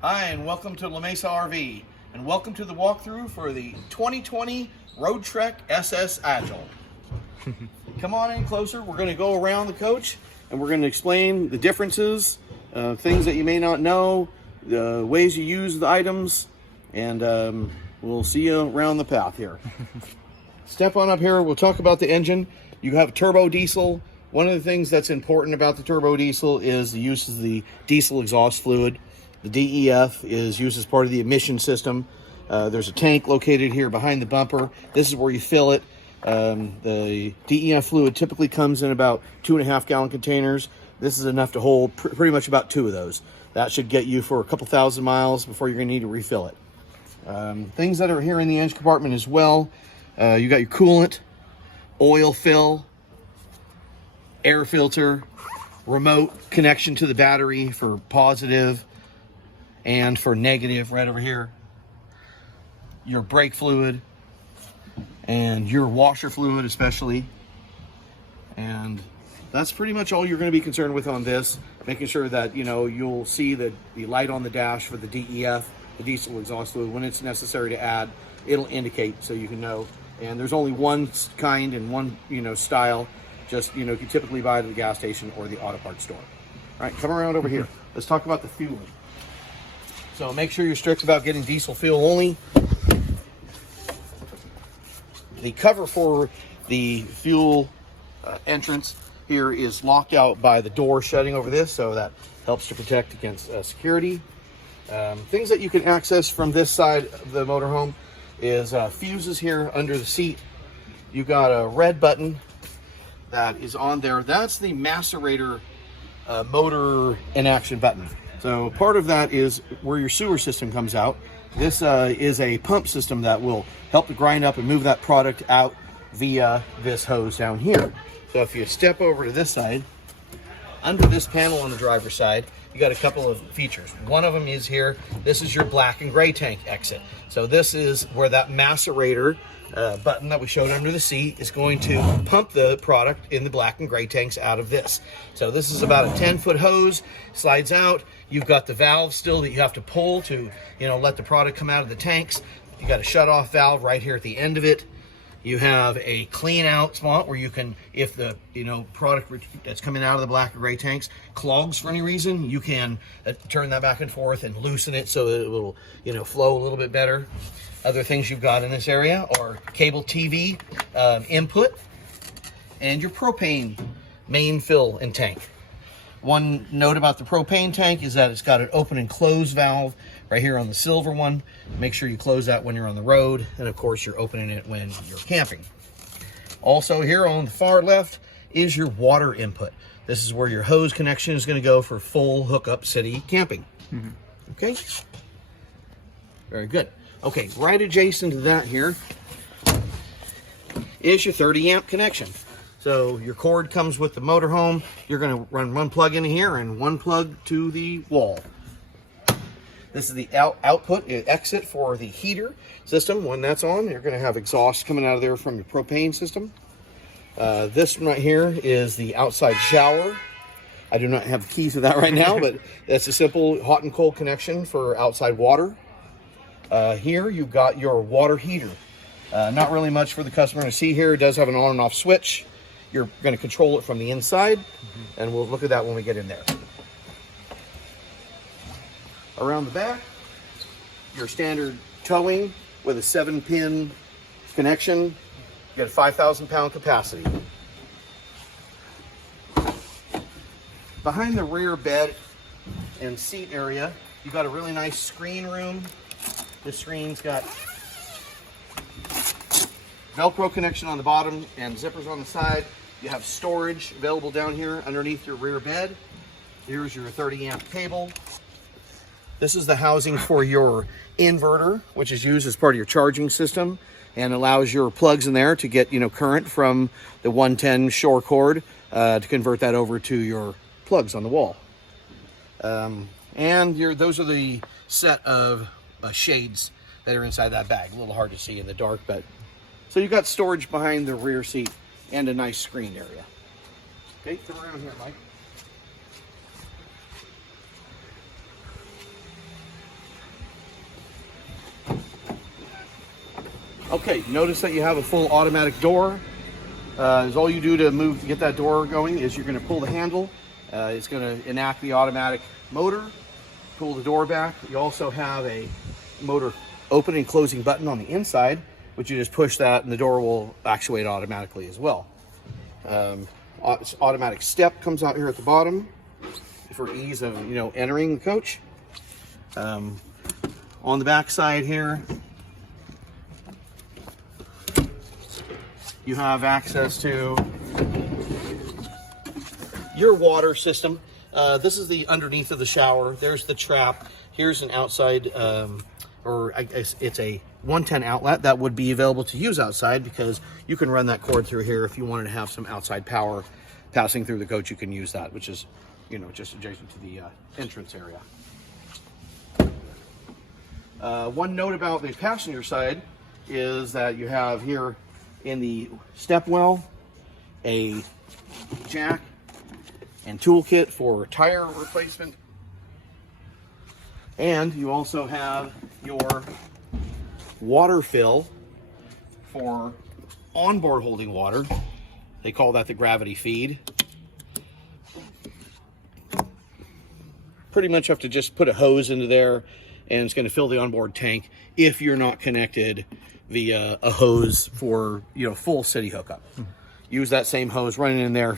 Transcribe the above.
Hi, and welcome to La Mesa RV, and welcome to the walkthrough for the 2020 Road Trek SS Agile. Come on in closer. We're going to go around the coach, and we're going to explain the differences, things that you may not know, the ways you use the items, and we'll see you around the path here. Step on up here. We'll talk about the engine. You have turbo diesel. One of the things that's important about the turbo diesel is the use of the diesel exhaust fluid. The DEF is used as part of the emission system. There's a tank located here behind the bumper. This is where you fill it. The DEF fluid typically comes in about 2.5 gallon containers. This is enough to hold pretty much about 2 of those. That should get you for a couple thousand miles before you're going to need to refill it. Things that are here in the engine compartment as well. You got your coolant, oil fill, air filter, remote connection to the battery for positive and for negative right over here, your brake fluid and your washer fluid especially, and that's pretty much all you're going to be concerned with on this. Making sure that you'll see the light on the dash for the DEF, the diesel exhaust fluid. When it's necessary to add, it'll indicate so you can know. And there's only one kind and one style, just you can typically buy at the gas station or the auto parts store. All right, come around over here. Let's talk about the fueling. So make sure you're strict about getting diesel fuel only. The cover for the fuel entrance here is locked out by the door shutting over this, so that helps to protect against security. Things that you can access from this side of the motorhome is fuses here under the seat. You got a red button that is on there. That's the macerator motor in action button. So part of that is where your sewer system comes out. This is a pump system that will help to grind up and move that product out via this hose down here. So if you step over to this side, under this panel on the driver's side, you got a couple of features. One of them is here. This is your black and gray tank exit. So this is where that macerator button that we showed under the seat is going to pump the product in the black and gray tanks out of this. So this is about a 10-foot hose, slides out. You've got the valve still that you have to pull to let the product come out of the tanks. You got a shut-off valve right here at the end of it. You have a clean out spot where you can, if the product that's coming out of the black or gray tanks clogs for any reason, you can turn that back and forth and loosen it so that it will flow a little bit better. Other things you've got in this area are cable TV input and your propane main fill and tank. One note about the propane tank is that it's got an open and close valve right here on the silver one. Make sure you close that when you're on the road, and of course you're opening it when you're camping. Also here on the far left is your water input. This is where your hose connection is going to go for full hookup city camping. Okay, very good. Okay, right adjacent to that here is your 30 amp connection. So your cord comes with the motorhome. You're going to run one plug in here and one plug to the wall. This is the output exit for the heater system. When that's on, you're going to have exhaust coming out of there from your propane system. This one right here is the outside shower. I do not have the keys to that right now, but that's a simple hot and cold connection for outside water. Here you've got your water heater. Not really much for the customer to see here. It does have an on and off switch. You're going to control it from the inside, and we'll look at that when we get in there. Around the back, your standard towing with a 7-pin connection. You got a 5,000 pound capacity. Behind the rear bed and seat area, you got a really nice screen room. This screen's got Velcro connection on the bottom and zippers on the side. You have storage available down here underneath your rear bed. Here's your 30 amp cable. This is the housing for your inverter, which is used as part of your charging system and allows your plugs in there to get current from the 110 shore cord to convert that over to your plugs on the wall. And those are the set of shades that are inside that bag. A little hard to see in the dark, but so you've got storage behind the rear seat and a nice screen area. Okay, come around here, Mike. Okay, notice that you have a full automatic door. Is all you do to get that door going is you're going to pull the handle. It's going to enact the automatic motor, pull the door back. You also have a motor opening and closing button on the inside, which you just push that and the door will actuate automatically as well. Automatic step comes out here at the bottom for ease of entering the coach. On the back side here, you have access to your water system. This is the underneath of the shower. There's the trap. Here's an outside, or I guess it's a 110 outlet that would be available to use outside, because you can run that cord through here if you wanted to have some outside power passing through the coach. You can use that, which is, just adjacent to the entrance area. One note about the passenger side is that you have here in the step well a jack and toolkit for tire replacement, and you also have your water fill for onboard holding water. They call that the gravity feed. Pretty much have to just put a hose into there and it's going to fill the onboard tank if you're not connected via a hose for full city hookup. Use that same hose running in there.